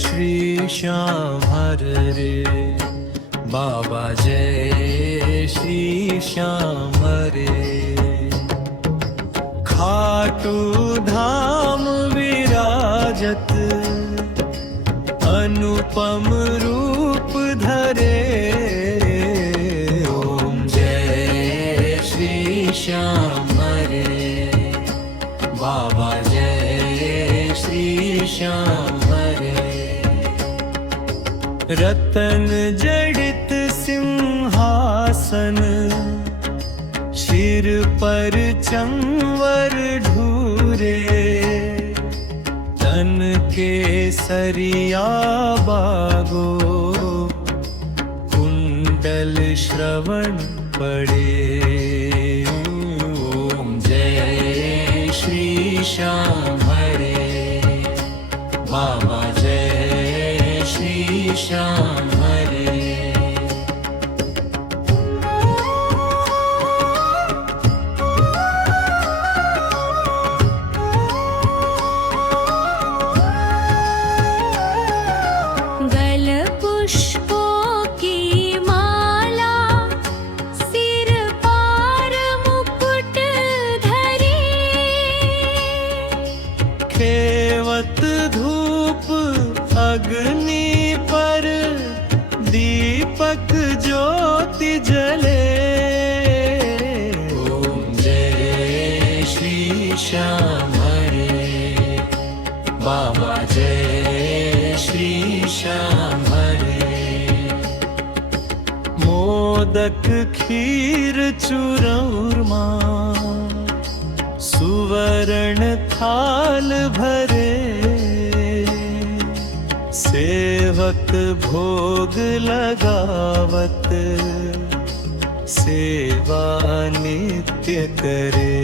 श्री श्याम हरे रे बाबा जय श्री श्याम हरे खाटू धाम विराजत अनुपम रूप धरे ओम जय श्री श्याम हरे बाबा जय श्री श्याम हरे रतन जड़ित सिंहासन सिर पर चंवर ढूरे तन के सरिया बागो कुंडल श्रवण पड़े ओम जय श्री श्याम हरे बाबा जय श्री श्याम हरे खेवत धूप अग्नि पर दीपक ज्योति जले ओम जय श्री श्याम हरे बाबा जय श्री श्याम हरे मोदक खीर चूरमा सुवर्ण थाल भरे सेवक भोग लगावत सेवा नित्य करे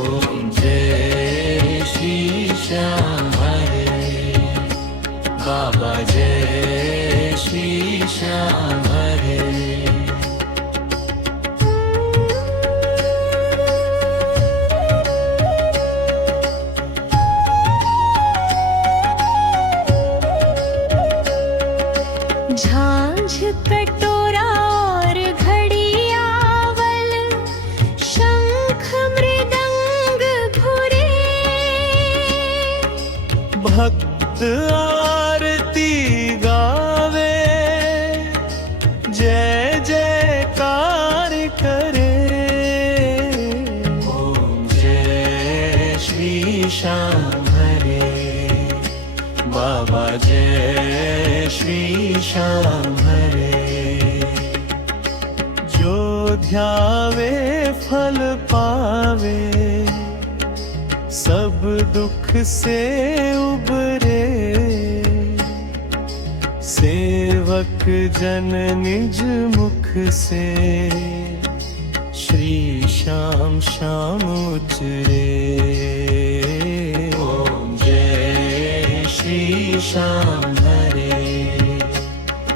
ओम जय श्री श्याम हरे बाबा जय श्री श्याम हरे झांझ कटोरा और घड़ियावल शंख मृदंग घुरे भक्त आरती गावे जय जयकार करे ओम जय श्री श्याम हरे बाबा जय श्री श्याम हरे जो ध्यावे फल पावे सब दुख से उबरे सेवक जन निज मुख से श्री श्याम श्याम उचरे ओम जय श्री श्याम हरे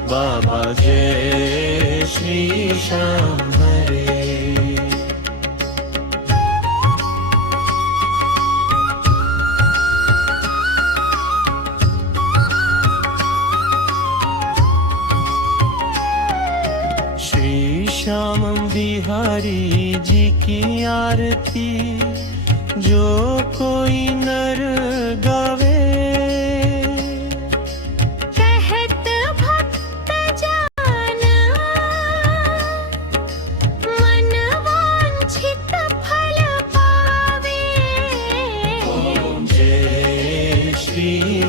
बाबा जय श्री श्याम हरे श्री श्याम बिहारी जी की आरती जो कोई नर गावे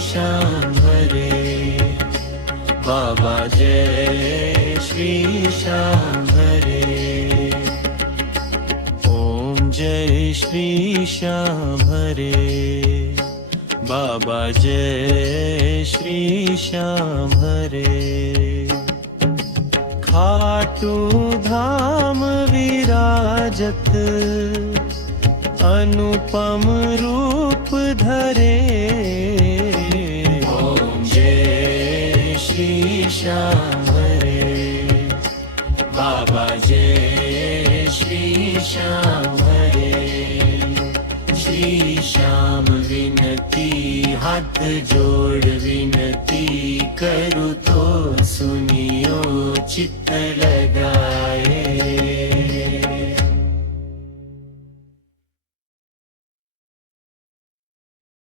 श्याम हरे बाबा जय श्री श्याम हरे ओम जय श्री श्याम हरे बाबा जय श्री श्याम हरे खाटू धाम विराजत अनुपम रूप धरे श्री श्याम हरे बाबा जय श्री श्याम हरे श्री श्याम विनती हाथ जोड़ विनती करू तो सुनियो चित्त लगा